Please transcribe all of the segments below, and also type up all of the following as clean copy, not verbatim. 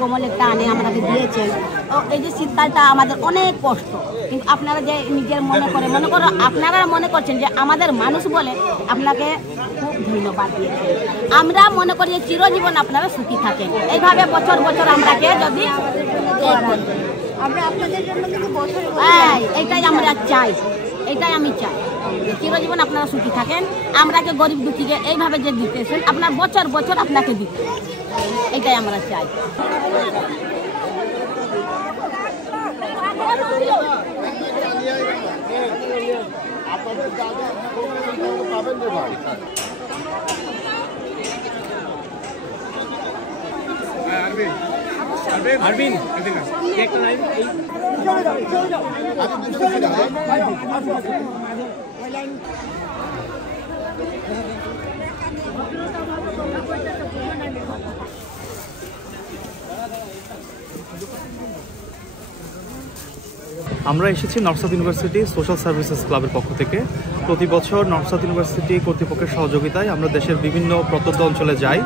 কমলের টানে আমাকে দিয়েছেন। তো এই যে শীতকালটা আমাদের অনেক কষ্ট, কিন্তু আপনারা যে নিজের মনে করো আপনারা মনে করছেন যে আমাদের মানুষ বলে আপনাকে খুব ধন্যবাদ দিয়েছেন। আমরা মনে করি যে চিরজীবন আপনারা সুখী থাকেন, এইভাবে বছর বছর আমরাকে যদি আমরা আপনাদের জন্য কিন্তু এইটাই আমরা চাই, এইটাই আমি চাই, চিরজীবন আপনারা সুখী থাকেন। আমরাকে গরিব দুঃখীকে এইভাবে যে দিতেছেন আপনার বছর বছর আপনাকে দিতে, এইটাই আমরা চাই। আমরা এসেছি north South University Social services ক্লাবের পক্ষ থেকে। প্রতি বছর নর্থ সাউথ ইউনিভার্সিটি কর্তৃপক্ষের সহযোগিতায় আমরা দেশের বিভিন্ন প্রত্যন্ত অঞ্চলে যাই,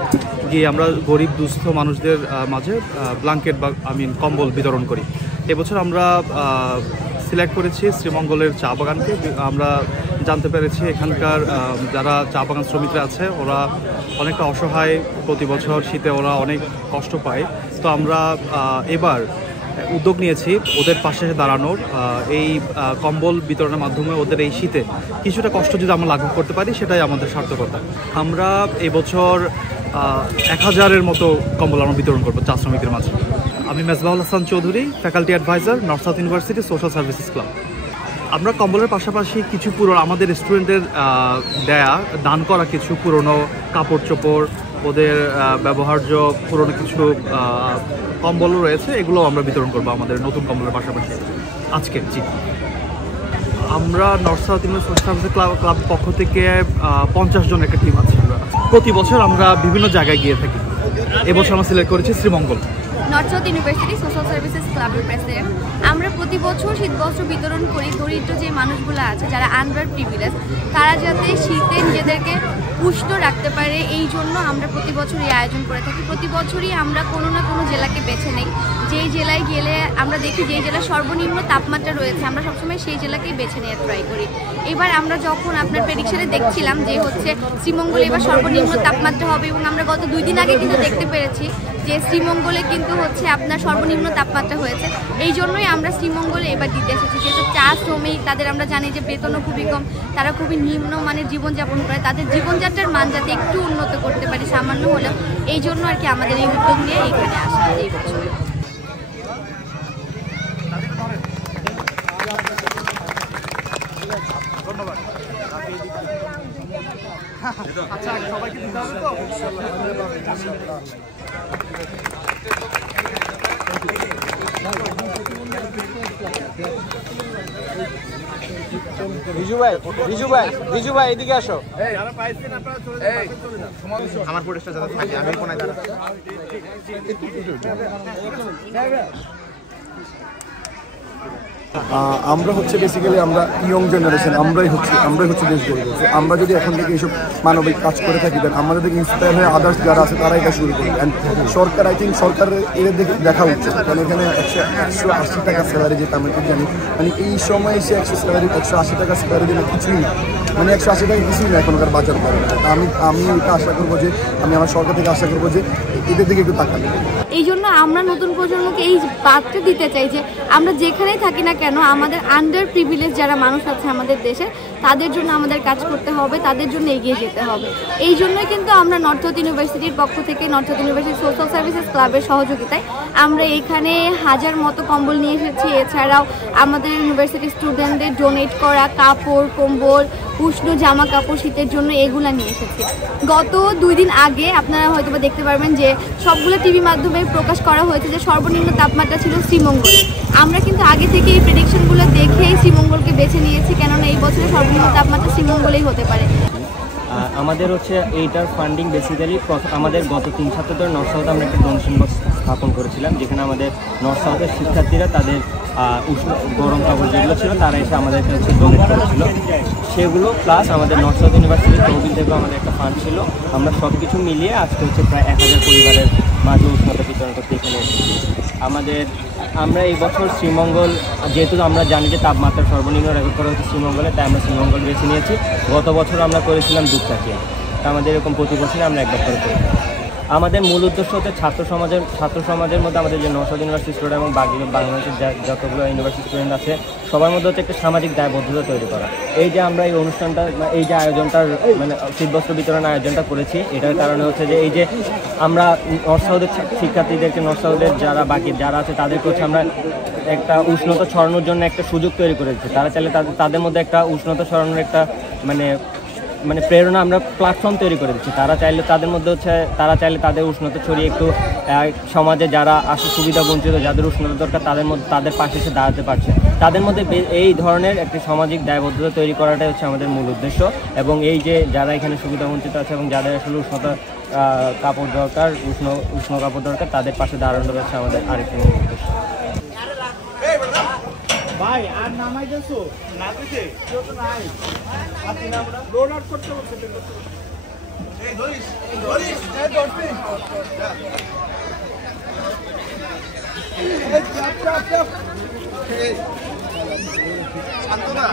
গিয়ে আমরা গরিব দুস্থ মানুষদের মাঝে ব্ল্যাঙ্কেট বা কম্বল বিতরণ করি। এবছর আমরা সিলেক্ট করেছি শ্রীমঙ্গলের চা বাগানকে। আমরা জানতে পেরেছি এখানকার যারা চা বাগান শ্রমিকরা আছে ওরা অনেকটা অসহায়, প্রতি বছর শীতে ওরা অনেক কষ্ট পায়। তো আমরা এবার উদ্যোগ নিয়েছি ওদের পাশে দাঁড়ানোর, এই কম্বল বিতরণের মাধ্যমে ওদের এই শীতে কিছুটা কষ্ট যদি আমরা লাঘব করতে পারি সেটাই আমাদের সার্থকতা। আমরা এবছর 1000-এর মতো কম্বল আমরা বিতরণ করবো চা শ্রমিকদের মাঝে। আমি Mezbahul Hasan Chowdhury, faculty advisor, North South University Social Services Club. আমরা কম্বলের পাশাপাশি কিছু পুরনো আমাদের স্টুডেন্টদের দেয়া দান করা কিছু পুরনো কাপড় চোপড়, ওদের ব্যবহার্য পুরনো কিছু কম্বলও রয়েছে, এগুলো আমরা বিতরণ করবো আমাদের নতুন কম্বলের পাশাপাশি আজকে। জি, আমরা north South University Social Services club পক্ষ থেকে 50 জন একটা টিম আছে। প্রতি বছর আমরা বিভিন্ন জায়গায় গিয়ে থাকি। এবছর আমরা সিলেক্ট করেছি Sreemangal. North South University Social services ক্লাবের প্রেসিডেন্ট। আমরা প্রতি বছর শীতবস্ত্র বিতরণ করি দরিদ্র যে মানুষগুলো আছে যারা আন্ডার প্রিভিলেজ, তারা যাতে শীতে নিজেদেরকে পুষ্ট রাখতে পারে, এই জন্য আমরা প্রতি বছর এই আয়োজন করে থাকি। প্রতি বছরই আমরা কোনো না কোনো জেলাকে বেছে নেই, যেই জেলায় গেলে আমরা দেখি যেই জেলায় সর্বনিম্ন তাপমাত্রা রয়েছে আমরা সবসময় সেই জেলাকেই বেছে নেওয়ার ট্রাই করি। এবার আমরা যখন আপনার প্রেডিকশনে দেখছিলাম যে হচ্ছে শ্রীমঙ্গলে এবার সর্বনিম্ন তাপমাত্রা হবে, এবং আমরা গত 2 দিন আগে কিন্তু দেখতে পেরেছি যে শ্রীমঙ্গলে কিন্তু হচ্ছে আপনার সর্বনিম্ন তাপমাত্রা হয়েছে। এই জন্যই আমরা শ্রীমঙ্গলে এবার দিতে এসেছি, যেহেতু চা শ্রমিক, তাদের আমরা জানি যে বেতনও খুবই কম, তারা খুবই নিম্ন মানের জীবনযাপন করে, তাদের জীবনযাত্রার মান যাতে একটু উন্নত করতে পারি সামান্য হলেও, এই জন্য আর কি আমাদের এই উদ্যোগ নিয়ে এখানে আসা এই বছর। আচ্ছা, সবাইকে দিতে হবে তো। রিজু ভাই এদিকে আসো। আমার প্রোটেস্টটা যাতে থাকে, আমি কোনায় দাঁড়া। আমরা হচ্ছে বেসিক্যালি আমরা ইয়ং জেনারেশন, আমরাই হচ্ছে দেশ গড়ে গেছি। আমরা যদি এখন থেকে এইসব মানবিক কাজ করে থাকি, দেন আমাদের থেকে ইন্সপায়ার হয়ে আদার্স যারা আছে তারা এটা শুরু করি। অ্যান্ড সরকার, আই থিঙ্ক সরকারের এদের দেখে দেখা উচিত, কারণ এখানে 180 টাকা স্যালারি যেটা আমরা তো জানি, মানে এই সময় এসে 180 টাকা স্যালারি দিলে কিছুই না, মানে 180 টাকা কিছুই না এখনকার বাজার দরে। আমি এটা আশা করবো যে আমি আমার সরকার থেকে আশা করবো যে এদের দিকে একটু তাকান। এই জন্য আমরা নতুন প্রজন্মকে এই বার্তা দিতে চাই যে আমরা যেখানেই থাকি না কেন, আমাদের আন্ডার প্রিভিলেজ যারা মানুষ আছে আমাদের দেশে, তাদের জন্য আমাদের কাজ করতে হবে, তাদের জন্য এগিয়ে যেতে হবে। এই জন্যই কিন্তু আমরা নর্থ সাউথ ইউনিভার্সিটির পক্ষ থেকে north South University Social services ক্লাবের সহযোগিতায় আমরা এখানে 1000 মতো কম্বল নিয়ে এসেছি। এছাড়াও আমাদের ইউনিভার্সিটির স্টুডেন্টদের ডোনেট করা কাপড়, কম্বল, উষ্ণ জামা কাপড় শীতের জন্য এগুলা নিয়ে এসেছি। গত 2 দিন আগে আপনারা হয়তো বা দেখতে পারবেন যে সবগুলো টিভি মাধ্যমে প্রকাশ করা হয়েছে যে সর্বনিম্ন তাপমাত্রা ছিল শ্রীমঙ্গলে। আমরা কিন্তু আগে থেকে এই প্রেডিকশনগুলো দেখেই শ্রীমঙ্গলকে বেছে নিয়েছি, কেননা এই বছরে সর্বনিম্ন তাপমাত্রা শ্রীমঙ্গলেই হতে পারে। আমাদের হচ্ছে এইটার ফান্ডিং বেসিক্যালি আমাদের গত 3 সপ্তাহ ধরে নর্থ সাউথে আমরা একটা ডোনেশন বক্স স্থাপন করেছিলাম, যেখানে আমাদের নর্থ সাউথের শিক্ষার্থীরা তাদের উষ্ণ গরম কাপড় যেগুলো ছিল তারা এসে আমাদেরকে হচ্ছে ডোনেট করেছিল সেগুলো, প্লাস আমাদের নর্থ সাউথ ইউনিভার্সিটির তহবিল থেকেও আমাদের একটা ফান্ড ছিল। আমরা সব কিছু মিলিয়ে আজকে হচ্ছে প্রায় 1000 পরিবারের মাঝে উষ্ণতা বিতরণ করতে এখানে এসেছি। আমরা এই বছর শ্রীমঙ্গল, যেহেতু আমরা জানি যে তাপমাত্রা সর্বনিম্ন রেকর্ড করা হচ্ছে শ্রীমঙ্গলে, তাই আমরা শ্রীমঙ্গল বেছে নিয়েছি। গত বছর আমরা করেছিলাম দুপচাচিয়া। তা আমাদের এরকম প্রতি বছরই আমরা একবার করে করি। আমাদের মূল উদ্দেশ্য হচ্ছে ছাত্র সমাজের মধ্যে আমাদের যে নওশাদ ইউনিভার্সিটি স্টুডেন্ট এবং বাংলাদেশের যতগুলো ইউনিভার্সিটি স্টুডেন্ট আছে সবার মধ্যে হচ্ছে একটা সামাজিক দায়বদ্ধতা তৈরি করা। এই যে আমরা এই অনুষ্ঠানটা, এই যে আয়োজনটার মানে শীতবস্ত্র বিতরণ আয়োজনটা করেছি, এটার কারণে হচ্ছে যে এই যে আমরা নর্থ সাউথের শিক্ষার্থীদেরকে, নর্থ সাউথের যারা আছে তাদেরকে হচ্ছে আমরা একটা উষ্ণতা ছড়ানোর জন্য একটা সুযোগ তৈরি করেছি। তারা চাইলে তাদের মধ্যে একটা উষ্ণতা ছড়ানোর একটা মানে প্রেরণা, আমরা প্ল্যাটফর্ম তৈরি করে দিচ্ছি। তারা চাইলে তাদের উষ্ণতা ছড়িয়ে একটু সমাজে যারা আসে সুবিধা বঞ্চিত, যাদের উষ্ণতা দরকার, তাদের পাশে এসে দাঁড়াতে পারছে। তাদের মধ্যে এই ধরনের একটি সামাজিক দায়বদ্ধতা তৈরি করাটাই হচ্ছে আমাদের মূল উদ্দেশ্য। এবং এই যে যারা এখানে সুবিধা বঞ্চিত আছে এবং যাদের আসলে উষ্ণতা কাপড় দরকার, উষ্ণ কাপড় দরকার, তাদের পাশে দাঁড়ানো হচ্ছে আমাদের আরেকটি মূল উদ্দেশ্য। ভাই আর নামাইতেছো না দিতে কেউ তো নাই, আপনি না রোড আউট করতে বলছে। এই ধরিস এই ধরবি এই চাপ চাপ চাপ এই শান্ত না